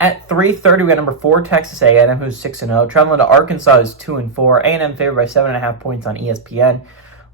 At 3:30, we got number 4 Texas A&M, who's 6-0. Traveling to Arkansas is 2-4. A&M favored by 7.5 points on ESPN.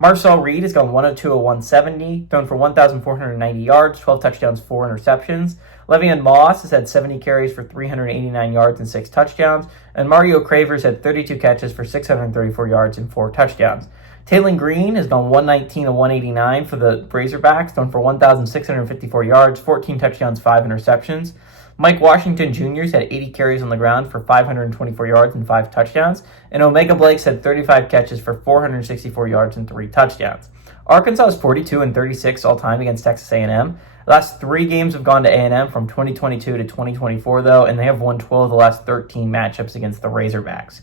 Marcel Reed has gone 102 of 170, thrown for 1,490 yards, 12 touchdowns, 4 interceptions. Le'Veon Moss has had 70 carries for 389 yards and 6 touchdowns. And Mario Cravers had 32 catches for 634 yards and 4 touchdowns. Taylon Green has gone 119 of 189 for the Razorbacks, thrown for 1,654 yards, 14 touchdowns, 5 interceptions. Mike Washington Jr. has had 80 carries on the ground for 524 yards and 5 touchdowns. And Omega Blakes had 35 catches for 464 yards and 3 touchdowns. Arkansas is 42-36 all time against Texas A&M. The last 3 games have gone to A&M from 2022 to 2024, though, and they have won 12 of the last 13 matchups against the Razorbacks.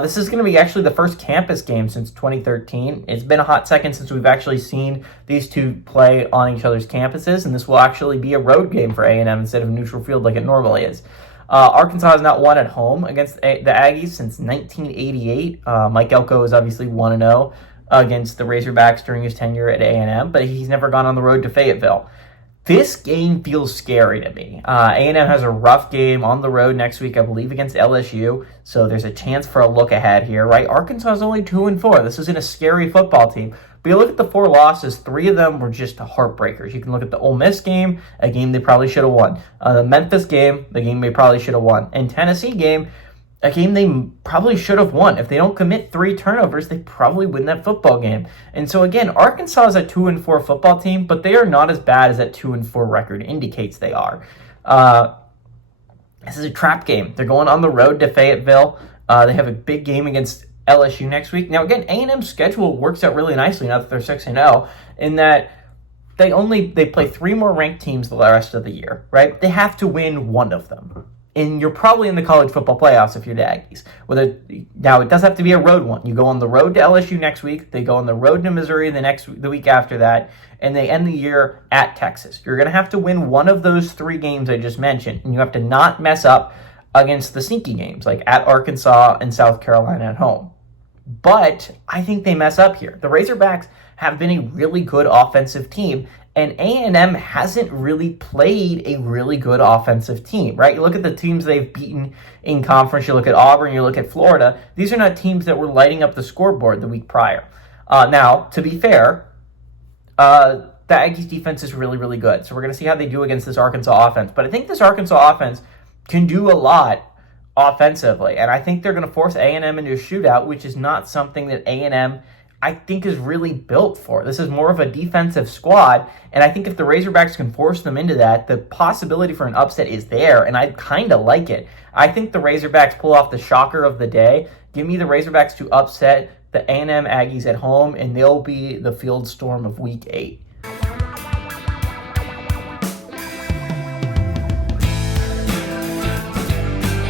This is going to be actually the first campus game since 2013. It's been a hot second since we've actually seen these two play on each other's campuses, and this will actually be a road game for A&M instead of neutral field like it normally is. Arkansas has not won at home against the Aggies since 1988. Mike Elko is obviously 1-0 against the Razorbacks during his tenure at A&M, but he's never gone on the road to Fayetteville. This game feels scary to me. A&M has a rough game on the road next week, I believe, against LSU, so there's a chance for a look ahead here, right? Arkansas is only 2-4. This isn't a scary football team. But you look at the 4 losses, 3 of them were just heartbreakers. You can look at the Ole Miss game, a game they probably should have won. The Memphis game, the game they probably should have won. And Tennessee game, a game they probably should have won. If they don't commit 3 turnovers, they probably win that football game. And so again, Arkansas is a 2-4 football team, but they are not as bad as that 2-4 record indicates they are. This is a trap game. They're going on the road to Fayetteville. They have a big game against LSU next week. Now again, A&M's schedule works out really nicely now that they're 6-0, in that they play 3 more ranked teams the rest of the year, right? They have to win one of them. And you're probably in the college football playoffs if you're the Aggies. Now, it does have to be a road one. You go on the road to LSU next week. They go on the road to Missouri the week after that. And they end the year at Texas. You're going to have to win one of those 3 games I just mentioned. And you have to not mess up against the sneaky games, like at Arkansas and South Carolina at home. But I think they mess up here. The Razorbacks have been a really good offensive team, and A&M hasn't really played a really good offensive team, right? You look at the teams they've beaten in conference, you look at Auburn, you look at Florida. These are not teams that were lighting up the scoreboard the week prior. Now, to be fair, the Aggies defense is really, really good. So we're going to see how they do against this Arkansas offense. But I think this Arkansas offense can do a lot offensively, and I think they're going to force A&M into a shootout, which is not something that A&M I think is really built for. This is more of a defensive squad, and I think if the Razorbacks can force them into that, the possibility for an upset is there, and I kind of like it. I think the Razorbacks pull off the shocker of the day. Give me the Razorbacks to upset the A&M Aggies at home, and they'll be the field storm of Week 8.